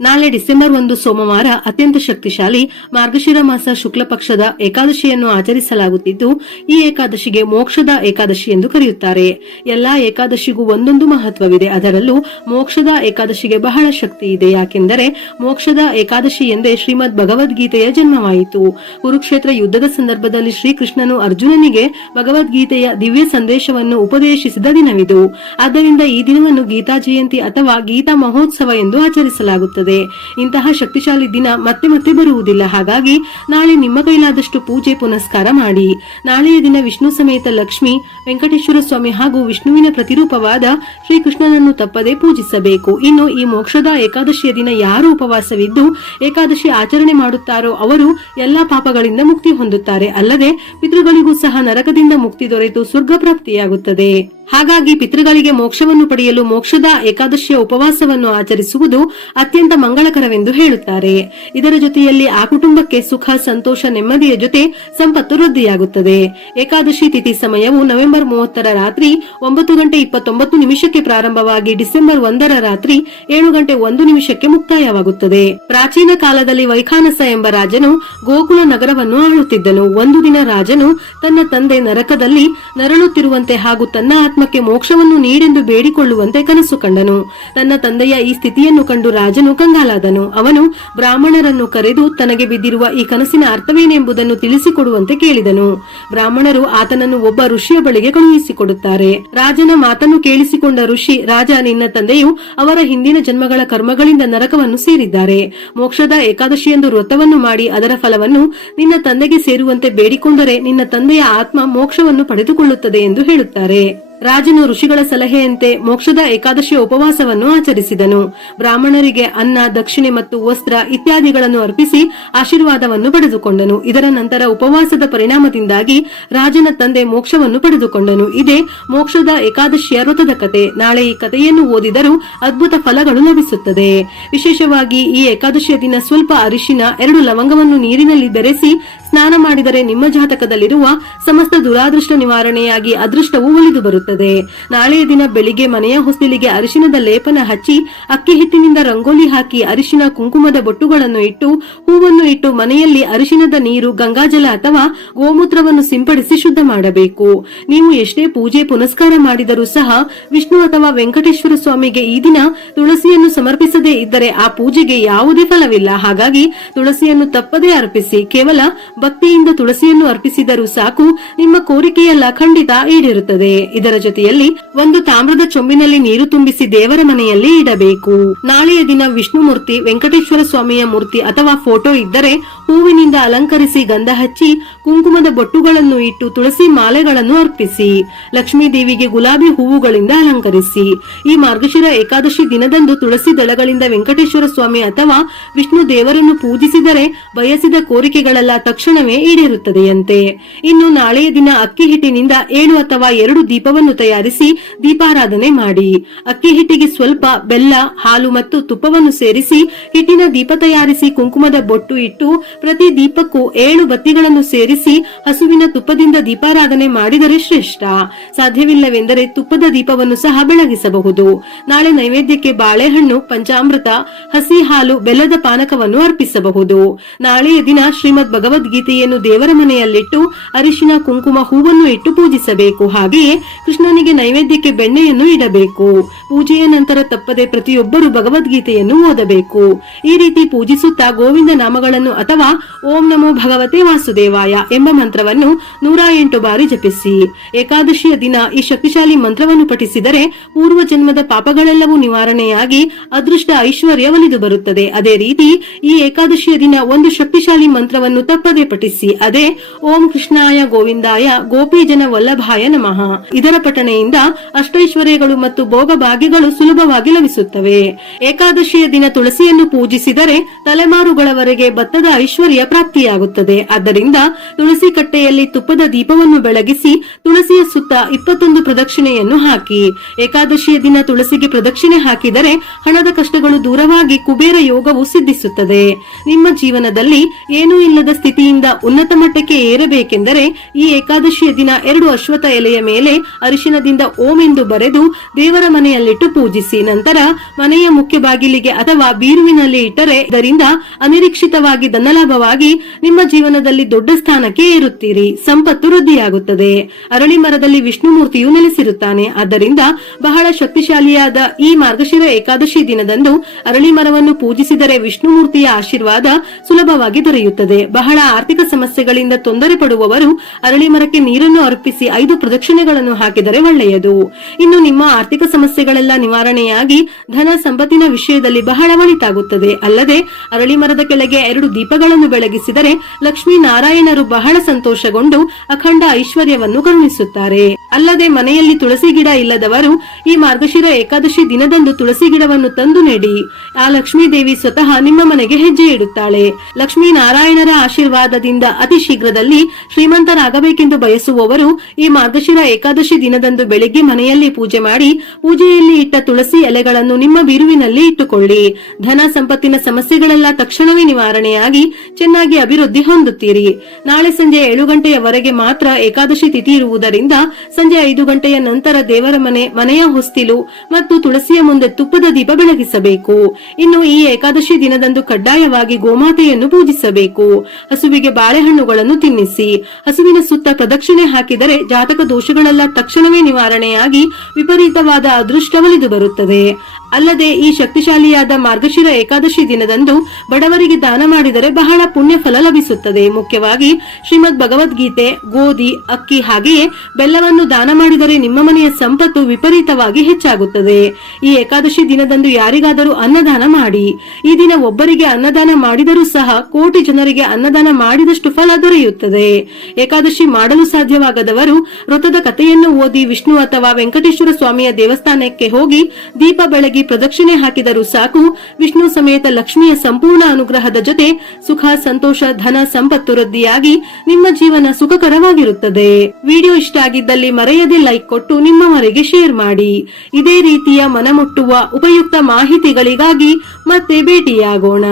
ನಾಳೆ ಡಿಸೆಂಬರ್ 1 ಸೋಮವಾರ ಅತ್ಯಂತ ಶಕ್ತಿಶಾಲಿ ಮಾರ್ಗಶಿರ ಮಾಸ ಶುಕ್ಲ ಪಕ್ಷದ ಏಕಾದಶಿಯನ್ನು ಆಚರಿಸಲಾಗುತ್ತಿದ್ದು, ಈ ಏಕಾದಶಿಗೆ ಮೋಕ್ಷದ ಏಕಾದಶಿ ಎಂದು ಕರೆಯುತ್ತಾರೆ. ಎಲ್ಲಾ ಏಕಾದಶಿಗೂ ಒಂದೊಂದು ಮಹತ್ವವಿದೆ. ಅದರಲ್ಲೂ ಮೋಕ್ಷದ ಏಕಾದಶಿಗೆ ಬಹಳ ಶಕ್ತಿ ಇದೆ. ಯಾಕೆಂದರೆ ಮೋಕ್ಷದ ಏಕಾದಶಿ ಎಂದೇ ಶ್ರೀಮದ್ ಭಗವದ್ಗೀತೆಯ ಜನ್ಮವಾಯಿತು. ಕುರುಕ್ಷೇತ್ರ ಯುದ್ಧದ ಸಂದರ್ಭದಲ್ಲಿ ಶ್ರೀಕೃಷ್ಣನು ಅರ್ಜುನನಿಗೆ ಭಗವದ್ಗೀತೆಯ ದಿವ್ಯ ಸಂದೇಶವನ್ನು ಉಪದೇಶಿಸಿದ ದಿನವಿದು. ಆದ್ದರಿಂದ ಈ ದಿನವನ್ನು ಗೀತಾ ಜಯಂತಿ ಅಥವಾ ಗೀತಾ ಮಹೋತ್ಸವ ಎಂದು ಆಚರಿಸಲಾಗುತ್ತದೆ. ಇಂತಹ ಶಕ್ತಿಶಾಲಿ ದಿನ ಮತ್ತೆ ಮತ್ತೆ ಬರುವುದಿಲ್ಲ. ಹಾಗಾಗಿ ನಾಳೆ ನಿಮ್ಮ ಕೈಲಾದಷ್ಟು ಪೂಜೆ ಪುನಸ್ಕಾರ ಮಾಡಿ. ನಾಳೆಯ ದಿನ ವಿಷ್ಣು ಸಮೇತ ಲಕ್ಷ್ಮಿ, ವೆಂಕಟೇಶ್ವರ ಸ್ವಾಮಿ ಹಾಗೂ ವಿಷ್ಣುವಿನ ಪ್ರತಿರೂಪವಾದ ಶ್ರೀಕೃಷ್ಣನನ್ನು ತಪ್ಪದೆ ಪೂಜಿಸಬೇಕು. ಇನ್ನು ಈ ಮೋಕ್ಷದ ಏಕಾದಶಿಯ ದಿನ ಯಾರು ಉಪವಾಸವಿದ್ದು ಏಕಾದಶಿ ಆಚರಣೆ ಮಾಡುತ್ತಾರೋ ಅವರು ಎಲ್ಲಾ ಪಾಪಗಳಿಂದ ಮುಕ್ತಿ ಹೊಂದುತ್ತಾರೆ. ಅಲ್ಲದೆ ಪಿತೃಗಳಿಗೂ ಸಹ ನರಕದಿಂದ ಮುಕ್ತಿ ದೊರೆತು ಸ್ವರ್ಗ ಪ್ರಾಪ್ತಿಯಾಗುತ್ತದೆ. ಹಾಗಾಗಿ ಪಿತೃಗಳಿಗೆ ಮೋಕ್ಷವನ್ನು ಪಡೆಯಲು ಮೋಕ್ಷದ ಏಕಾದಶಿಯ ಉಪವಾಸವನ್ನು ಆಚರಿಸುವುದು ಅತ್ಯಂತ ಮಂಗಳಕರವೆಂದು ಹೇಳುತ್ತಾರೆ. ಇದರ ಜೊತೆಯಲ್ಲಿ ಆ ಕುಟುಂಬಕ್ಕೆ ಸುಖ, ಸಂತೋಷ, ನೆಮ್ಮದಿಯ ಜೊತೆ ಸಂಪತ್ತು ವೃದ್ಧಿಯಾಗುತ್ತದೆ. ಏಕಾದಶಿ ತಿಥಿ ಸಮಯವು ನವೆಂಬರ್ 30 ರಾತ್ರಿ 9:29 ಪ್ರಾರಂಭವಾಗಿ ಡಿಸೆಂಬರ್ 1 ರಾತ್ರಿ 7:01 ಮುಕ್ತಾಯವಾಗುತ್ತದೆ. ಪ್ರಾಚೀನ ಕಾಲದಲ್ಲಿ ವೈಖಾನಸ ಎಂಬ ರಾಜನು ಗೋಕುಲ ನಗರವನ್ನು ಆಳುತ್ತಿದ್ದನು. ಒಂದು ದಿನ ರಾಜನು ತನ್ನ ತಂದೆ ನರಕದಲ್ಲಿ ನರಳುತ್ತಿರುವಂತೆ ಹಾಗೂ ತನ್ನ ಆತ್ಮಕ್ಕೆ ಮೋಕ್ಷವನ್ನು ನೀಡೆಂದು ಬೇಡಿಕೊಳ್ಳುವಂತೆ ಕನಸು ಕಂಡನು. ತನ್ನ ತಂದೆಯ ಈ ಸ್ಥಿತಿಯನ್ನು ಕಂಡು ರಾಜನು ಕಂಗಾಲಾದನು. ಅವನು ಬ್ರಾಹ್ಮಣರನ್ನು ಕರೆದು ತನಗೆ ಬಿದ್ದಿರುವ ಈ ಕನಸಿನ ಅರ್ಥವೇನೆಂಬುದನ್ನು ತಿಳಿಸಿಕೊಡುವಂತೆ ಕೇಳಿದನು. ಬ್ರಾಹ್ಮಣರು ಆತನನ್ನು ಒಬ್ಬ ಋಷಿಯ ಬಳಿಗೆ ಕಳುಹಿಸಿಕೊಡುತ್ತಾರೆ. ರಾಜನ ಮಾತನ್ನು ಕೇಳಿಸಿಕೊಂಡ ಋಷಿ, ರಾಜ, ನಿನ್ನ ತಂದೆಯು ಅವರ ಹಿಂದಿನ ಜನ್ಮಗಳ ಕರ್ಮಗಳಿಂದ ನರಕವನ್ನು ಸೇರಿದ್ದಾರೆ. ಮೋಕ್ಷದ ಏಕಾದಶಿಯಂದು ವ್ರತವನ್ನು ಮಾಡಿ ಅದರ ಫಲವನ್ನು ನಿನ್ನ ತಂದೆಗೆ ಸೇರುವಂತೆ ಬೇಡಿಕೊಂಡರೆ ನಿನ್ನ ತಂದೆಯ ಆತ್ಮ ಮೋಕ್ಷವನ್ನು ಪಡೆದುಕೊಳ್ಳುತ್ತದೆ ಎಂದು ಹೇಳುತ್ತಾರೆ. ರಾಜನು ಋಷಿಗಳ ಸಲಹೆಯಂತೆ ಮೋಕ್ಷದ ಏಕಾದಶಿಯ ಉಪವಾಸವನ್ನು ಆಚರಿಸಿದನು. ಬ್ರಾಹ್ಮಣರಿಗೆ ಅನ್ನ, ದಕ್ಷಿಣೆ ಮತ್ತು ವಸ್ತ್ರ ಇತ್ಯಾದಿಗಳನ್ನು ಅರ್ಪಿಸಿ ಆಶೀರ್ವಾದವನ್ನು ಪಡೆದುಕೊಂಡನು. ಇದರ ನಂತರ ಉಪವಾಸದ ಪರಿಣಾಮದಿಂದಾಗಿ ರಾಜನ ತಂದೆ ಮೋಕ್ಷವನ್ನು ಪಡೆದುಕೊಂಡನು. ಇದೇ ಮೋಕ್ಷದ ಏಕಾದಶಿಯ ವ್ರತದ ಕತೆ. ನಾಳೆ ಈ ಕಥೆಯನ್ನು ಓದಿದರೂ ಅದ್ಭುತ ಫಲಗಳು ಲಭಿಸುತ್ತದೆ. ವಿಶೇಷವಾಗಿ ಈ ಏಕಾದಶಿಯ ದಿನ ಸ್ವಲ್ಪ ಅರಿಶಿನ, 2 ಲವಂಗವನ್ನು ನೀರಿನಲ್ಲಿ ಬೆರೆಸಿ ಸ್ನಾನ ಮಾಡಿದರೆ ನಿಮ್ಮ ಜಾತಕದಲ್ಲಿರುವ ಸಮಸ್ತ ದುರಾದೃಷ್ಟ ನಿವಾರಣೆಯಾಗಿ ಅದೃಷ್ಟವು ಒಲಿದು ಬರುತ್ತದೆ. ನಾಳೆಯ ದಿನ ಬೆಳಿಗ್ಗೆ ಮನೆಯ ಹೊಸ್ತಿಲಿಗೆ ಅರಿಶಿನದ ಲೇಪನ ಹಚ್ಚಿ ಅಕ್ಕಿ ಹಿಟ್ಟಿನಿಂದ ರಂಗೋಲಿ ಹಾಕಿ ಅರಿಶಿನ ಕುಂಕುಮದ ಬೊಟ್ಟುಗಳನ್ನು ಇಟ್ಟು ಹೂವನ್ನು ಇಟ್ಟು ಮನೆಯಲ್ಲಿ ಅರಿಶಿನದ ನೀರು, ಗಂಗಾಜಲ ಅಥವಾ ಗೋಮೂತ್ರವನ್ನು ಸಿಂಪಡಿಸಿ ಶುದ್ಧ ಮಾಡಬೇಕು. ನೀವು ಎಷ್ಟೇ ಪೂಜೆ ಪುನಸ್ಕಾರ ಮಾಡಿದರೂ ಸಹ ವಿಷ್ಣು ಅಥವಾ ವೆಂಕಟೇಶ್ವರ ಸ್ವಾಮಿಗೆ ಈ ದಿನ ತುಳಸಿಯನ್ನು ಸಮರ್ಪಿಸದೇ ಇದ್ದರೆ ಆ ಪೂಜೆಗೆ ಯಾವುದೇ ಫಲವಿಲ್ಲ. ಹಾಗಾಗಿ ತುಳಸಿಯನ್ನು ತಪ್ಪದೇ ಅರ್ಪಿಸಿ. ಕೇವಲ ಭಕ್ತಿಯಿಂದ ತುಳಸಿಯನ್ನು ಅರ್ಪಿಸಿದರೂ ಸಾಕು, ನಿಮ್ಮ ಕೋರಿಕೆಯೆಲ್ಲ ಖಂಡಿತ ಈಡೇರುತ್ತದೆ. ಇದರ ಜೊತೆಯಲ್ಲಿ ಒಂದು ತಾಮ್ರದ ಚೊಂಬಿನಲ್ಲಿ ನೀರು ತುಂಬಿಸಿ ದೇವರ ಮನೆಯಲ್ಲಿ ಇಡಬೇಕು. ನಾಳೆಯ ದಿನ ವಿಷ್ಣು ಮೂರ್ತಿ, ವೆಂಕಟೇಶ್ವರ ಸ್ವಾಮಿಯ ಮೂರ್ತಿ ಅಥವಾ ಫೋಟೋ ಇದ್ದರೆ ಹೂವಿನಿಂದ ಅಲಂಕರಿಸಿ ಗಂಧ ಹಚ್ಚಿ ಕುಂಕುಮದ ಬೊಟ್ಟುಗಳನ್ನು ಇಟ್ಟು ತುಳಸಿ ಮಾಲೆಗಳನ್ನು ಅರ್ಪಿಸಿ. ಲಕ್ಷ್ಮೀ ದೇವಿಗೆ ಗುಲಾಬಿ ಹೂವುಗಳಿಂದ ಅಲಂಕರಿಸಿ. ಈ ಮಾರ್ಗಶಿರ ಏಕಾದಶಿ ದಿನದಂದು ತುಳಸಿ ದಳಗಳಿಂದ ವೆಂಕಟೇಶ್ವರ ಸ್ವಾಮಿ ಅಥವಾ ವಿಷ್ಣು ದೇವರನ್ನು ಪೂಜಿಸಿದರೆ ಬಯಸಿದ ಕೋರಿಕೆಗಳೆಲ್ಲ ತಕ್ಷಣವೇ ಈಡೇರುತ್ತದೆಯಂತೆ. ಇನ್ನು ನಾಳೆಯ ದಿನ ಅಕ್ಕಿ ಹಿಟ್ಟಿನಿಂದ 7 ಅಥವಾ 2 ದೀಪವನ್ನು ತಯಾರಿಸಿ ದೀಪಾರಾಧನೆ ಮಾಡಿ. ಅಕ್ಕಿ ಹಿಟ್ಟಿಗೆ ಸ್ವಲ್ಪ ಬೆಲ್ಲ, ಹಾಲು ಮತ್ತು ತುಪ್ಪವನ್ನು ಸೇರಿಸಿ ಹಿಟ್ಟಿನ ದೀಪ ತಯಾರಿಸಿ ಕುಂಕುಮದ ಬೊಟ್ಟು ಇಟ್ಟು ಪ್ರತಿ ದೀಪಕ್ಕೂ 7 ಬತ್ತಿಗಳನ್ನು ಸೇರಿಸಿ ಹಸುವಿನ ತುಪ್ಪದಿಂದ ದೀಪಾರಾಧನೆ ಮಾಡಿದರೆ ಶ್ರೇಷ್ಠ. ಸಾಧ್ಯವಿಲ್ಲವೆಂದರೆ ತುಪ್ಪದ ದೀಪವನ್ನು ಸಹ ಬೆಳಗಿಸಬಹುದು. ನಾಳೆ ನೈವೇದ್ಯಕ್ಕೆ ಬಾಳೆಹಣ್ಣು, ಪಂಚಾಮೃತ, ಹಸಿ ಹಾಲು, ಬೆಲ್ಲದ ಪಾನಕವನ್ನು ಅರ್ಪಿಸಬಹುದು. ನಾಳೆಯ ದಿನ ಶ್ರೀಮದ್ ಭಗವದ್ಗೀತೆಯನ್ನು ದೇವರ ಮನೆಯಲ್ಲಿಟ್ಟು ಅರಿಶಿನ, ಕುಂಕುಮ, ಹೂವನ್ನು ಇಟ್ಟು ಪೂಜಿಸಬೇಕು. ಹಾಗೆಯೇ ಕೃಷ್ಣನಿಗೆ ನೈವೇದ್ಯಕ್ಕೆ ಬೆಣ್ಣೆಯನ್ನು ಇಡಬೇಕು. ಪೂಜೆಯ ನಂತರ ತಪ್ಪದೆ ಪ್ರತಿಯೊಬ್ಬರು ಭಗವದ್ಗೀತೆಯನ್ನು ಓದಬೇಕು. ಈ ರೀತಿ ಪೂಜಿಸುತ್ತಾ ಗೋವಿಂದ ನಾಮಗಳನ್ನು ಅಥವಾ ಓಂ ನಮೋ ಭಗವತೆ ವಾಸುದೇವಾಯ ಎಂಬ ಮಂತ್ರವನ್ನು 108 ಬಾರಿ ಜಪಿಸಿ. ಏಕಾದಶಿಯ ದಿನ ಈ ಶಕ್ತಿಶಾಲಿ ಮಂತ್ರವನ್ನು ಪಠಿಸಿದರೆ ಪೂರ್ವ ಜನ್ಮದ ಪಾಪಗಳೆಲ್ಲವೂ ನಿವಾರಣೆಯಾಗಿ ಅದೃಷ್ಟ, ಐಶ್ವರ್ಯ ಒಲಿದು ಬರುತ್ತದೆ. ಅದೇ ರೀತಿ ಈ ಏಕಾದಶಿಯ ದಿನ ಒಂದು ಶಕ್ತಿಶಾಲಿ ಮಂತ್ರವನ್ನು ತಪ್ಪದೆ ಪಠಿಸಿ. ಅದೇ ಓಂ ಕೃಷ್ಣಾಯ ಗೋವಿಂದಾಯ ಗೋಪೀಜನ ವಲ್ಲಭಾಯ ನಮಃ. ಇದರ ಪಠಣೆಯಿಂದ ಅಷ್ಟೈಶ್ವರ್ಯಗಳು ಮತ್ತು ಭೋಗ ಭಾಗ್ಯಗಳು ಸುಲಭವಾಗಿ ಲಭಿಸುತ್ತವೆ. ಏಕಾದಶಿಯ ದಿನ ತುಳಸಿಯನ್ನು ಪೂಜಿಸಿದರೆ ತಲೆಮಾರುಗಳವರೆಗೆ ಭತ್ತದ ಐಶ್ವರ್ಯ ಪ್ರಾಪ್ತಿಯಾಗುತ್ತದೆ. ಆದ್ದರಿಂದ ತುಳಸಿ ಕಟ್ಟೆಯಲ್ಲಿ ತುಪ್ಪದ ದೀಪವನ್ನು ಬೆಳಗಿಸಿ ತುಳಸಿಯ ಸುತ್ತ 21 ಪ್ರದಕ್ಷಿಣೆಯನ್ನು ಹಾಕಿ. ಏಕಾದಶಿಯ ದಿನ ತುಳಸಿಗೆ ಪ್ರದಕ್ಷಿಣೆ ಹಾಕಿದರೆ ಹಣದ ಕಷ್ಟಗಳು ದೂರವಾಗಿ ಕುಬೇರ ಯೋಗವು ಸಿದ್ಧಿಸುತ್ತದೆ. ನಿಮ್ಮ ಜೀವನದಲ್ಲಿ ಏನೂ ಇಲ್ಲದ ಸ್ಥಿತಿಯಿಂದ ಮಟ್ಟದಿಂದ ಉನ್ನತ ಮಟ್ಟಕ್ಕೆ ಏರಬೇಕೆಂದರೆ ಈ ಏಕಾದಶಿಯ ದಿನ 2 ಅಶ್ವತ್ಥ ಎಲೆಯ ಮೇಲೆ ಅರಿಶಿನದಿಂದ ಓಂ ಎಂದು ಬರೆದು ದೇವರ ಮನೆಯಲ್ಲಿಟ್ಟು ಪೂಜಿಸಿ. ನಂತರ ಮನೆಯ ಮುಖ್ಯ ಬಾಗಿಲಿಗೆ ಅಥವಾ ಬೀರುವಿನಲ್ಲಿ ಇಟ್ಟರೆ ಇದರಿಂದ ಅನಿರೀಕ್ಷಿತವಾಗಿ ಧನಲಾಭವಾಗಿ ನಿಮ್ಮ ಜೀವನದಲ್ಲಿ ದೊಡ್ಡ ಸ್ಥಾನಕ್ಕೆ ಏರುತ್ತೀರಿ. ಸಂಪತ್ತು ವೃದ್ಧಿಯಾಗುತ್ತದೆ. ಅರಳಿ ಮರದಲ್ಲಿ ವಿಷ್ಣುಮೂರ್ತಿಯು ನೆಲೆಸಿರುತ್ತಾನೆ. ಆದ್ದರಿಂದ ಬಹಳ ಶಕ್ತಿಶಾಲಿಯಾದ ಈ ಮಾರ್ಗಶಿರ ಏಕಾದಶಿ ದಿನದಂದು ಅರಳಿ ಮರವನ್ನು ಪೂಜಿಸಿದರೆ ವಿಷ್ಣುಮೂರ್ತಿಯ ಆಶೀರ್ವಾದ ಸುಲಭವಾಗಿ ದೊರೆಯುತ್ತದೆ. ಬಹಳ ಆರ್ಥಿಕ ಸಮಸ್ಯೆಗಳಿಂದ ತೊಂದರೆ ಪಡುವವರು ಅರಳಿ ಮರಕ್ಕೆ ನೀರನ್ನು ಅರ್ಪಿಸಿ 5 ಪ್ರದಕ್ಷಿಣೆಗಳನ್ನು ಹಾಕಿದರೆ ಒಳ್ಳೆಯದು. ಇನ್ನು ನಿಮ್ಮ ಆರ್ಥಿಕ ಸಮಸ್ಯೆಗಳೆಲ್ಲ ನಿವಾರಣೆಯಾಗಿ ಧನ ಸಂಪತ್ತಿನ ವಿಷಯದಲ್ಲಿ ಬಹಳ ಒಳಿತಾಗುತ್ತದೆ. ಅಲ್ಲದೆ ಅರಳಿ ಮರದ ಕೆಳಗೆ 2 ದೀಪಗಳನ್ನು ಬೆಳಗಿಸಿದರೆ ಲಕ್ಷ್ಮೀ ನಾರಾಯಣರು ಬಹಳ ಸಂತೋಷಗೊಂಡು ಅಖಂಡ ಐಶ್ವರ್ಯವನ್ನು ಕರುಣಿಸುತ್ತಾರೆ. ಅಲ್ಲದೆ ಮನೆಯಲ್ಲಿ ತುಳಸಿ ಗಿಡ ಇಲ್ಲದವರು ಈ ಮಾರ್ಗಶಿರ ಏಕಾದಶಿ ದಿನದಂದು ತುಳಸಿ ಗಿಡವನ್ನು ತಂದು ನೆಡಿ. ಆ ಲಕ್ಷ್ಮೀ ದೇವಿ ಸ್ವತಃ ನಿಮ್ಮ ಮನೆಗೆ ಹೆಜ್ಜೆ ಇಡುತ್ತಾಳೆ. ಲಕ್ಷ್ಮೀ ನಾರಾಯಣರ ಆಶೀರ್ವಾದದಿಂದ ಅತಿ ಶೀಘ್ರದಲ್ಲಿ ಶ್ರೀಮಂತರಾಗಬೇಕೆಂದು ಬಯಸುವವರು ಈ ಮಾರ್ಗಶಿರ ಏಕಾದಶಿ ದಿನದಂದು ಬೆಳಿಗ್ಗೆ ಮನೆಯಲ್ಲಿ ಪೂಜೆ ಮಾಡಿ ಪೂಜೆಯಲ್ಲಿ ಇಟ್ಟ ತುಳಸಿ ಎಲೆಗಳನ್ನು ನಿಮ್ಮ ಬೀರುವಿನಲ್ಲಿ ಇಟ್ಟುಕೊಳ್ಳಿ. ಧನ ಸಂಪತ್ತಿನ ಸಮಸ್ಯೆಗಳೆಲ್ಲ ತಕ್ಷಣವೇ ನಿವಾರಣೆಯಾಗಿ ಚೆನ್ನಾಗಿ ಅಭಿವೃದ್ಧಿ ಹೊಂದುತ್ತೀರಿ. ನಾಳೆ ಸಂಜೆ 7 ಗಂಟೆಯವರೆಗೆ ಮಾತ್ರ ಏಕಾದಶಿ ತಿಥಿ ಇರುವುದರಿಂದ ಸಂಜೆ 5 ಗಂಟೆಯ ನಂತರ ದೇವರ ಮನೆಯ ಹೊಸ್ತಿಲು ಮತ್ತು ತುಳಸಿಯ ಮುಂದೆ ತುಪ್ಪದ ದೀಪ ಬೆಳಗಿಸಬೇಕು. ಇನ್ನು ಈ ಏಕಾದಶಿ ದಿನದಂದು ಕಡ್ಡಾಯವಾಗಿ ಗೋಮಾತೆಯನ್ನು ಪೂಜಿಸಬೇಕು. ಹಸುವಿಗೆ ಬಾಳೆಹಣ್ಣುಗಳನ್ನು ತಿನ್ನಿಸಿ. ಹಸುವಿನ ಸುತ್ತ ಪ್ರದಕ್ಷಿಣೆ ಹಾಕಿದರೆ ಜಾತಕ ದೋಷಗಳೆಲ್ಲ ತಕ್ಷಣವೇ ನಿವಾರಣೆಯಾಗಿ ವಿಪರೀತವಾದ ಅದೃಷ್ಟ ಒಲಿದು ಬರುತ್ತದೆ. ಅಲ್ಲದೆ ಈ ಶಕ್ತಿಶಾಲಿಯಾದ ಮಾರ್ಗಶಿರ ಏಕಾದಶಿ ದಿನದಂದು ಬಡವರಿಗೆ ದಾನ ಮಾಡಿದರೆ ಬಹಳ ಪುಣ್ಯ ಫಲ ಲಭಿಸುತ್ತದೆ. ಮುಖ್ಯವಾಗಿ ಶ್ರೀಮದ್ ಭಗವದ್ಗೀತೆ, ಗೋಧಿ, ಅಕ್ಕಿ ಹಾಗೆಯೇ ಬೆಲ್ಲವನ್ನು ದಾನ ಮಾಡಿದರೆ ನಿಮ್ಮ ಮನೆಯ ಸಂಪತ್ತು ವಿಪರೀತವಾಗಿ ಹೆಚ್ಚಾಗುತ್ತದೆ. ಈ ಏಕಾದಶಿ ದಿನದಂದು ಯಾರಿಗಾದರೂ ಅನ್ನದಾನ ಮಾಡಿ. ಈ ದಿನ ಒಬ್ಬರಿಗೆ ಅನ್ನದಾನ ಮಾಡಿದರೂ ಸಹ ಕೋಟಿ ಜನರಿಗೆ ಅನ್ನದಾನ ಮಾಡಿದಷ್ಟು ಫಲ ದೊರೆಯುತ್ತದೆ. ಏಕಾದಶಿ ಮಾಡಲು ಸಾಧ್ಯವಾಗದವರು ವ್ರತದ ಕಥೆಯನ್ನು ಓದಿ ವಿಷ್ಣು ಅಥವಾ ವೆಂಕಟೇಶ್ವರ ಸ್ವಾಮಿಯ ದೇವಸ್ಥಾನಕ್ಕೆ ಹೋಗಿ ದೀಪ ಬೆಳಗಿ ಪ್ರದಕ್ಷಿಣೆ ಹಾಕಿದರೂ ಸಾಕು. ವಿಷ್ಣು ಸಮೇತ ಲಕ್ಷ್ಮಿಯ ಸಂಪೂರ್ಣ ಅನುಗ್ರಹದ ಜೊತೆ ಸುಖ, ಸಂತೋಷ, ಧನ, ಸಂಪತ್ತು ವೃದ್ಧಿಯಾಗಿ ನಿಮ್ಮ ಜೀವನ ಸುಖಕರವಾಗಿರುತ್ತದೆ. ವಿಡಿಯೋ ಇಷ್ಟ ಆಗಿದ್ದಲ್ಲಿ ಮರೆಯದೆ ಲೈಕ್ ಕೊಟ್ಟು ನಿಮ್ಮವರಿಗೆ ಶೇರ್ ಮಾಡಿ. ಇದೇ ರೀತಿಯ ಮನಮುಟ್ಟುವ ಉಪಯುಕ್ತ ಮಾಹಿತಿಗಳಿಗಾಗಿ ಮತ್ತೆ ಭೇಟಿಯಾಗೋಣ.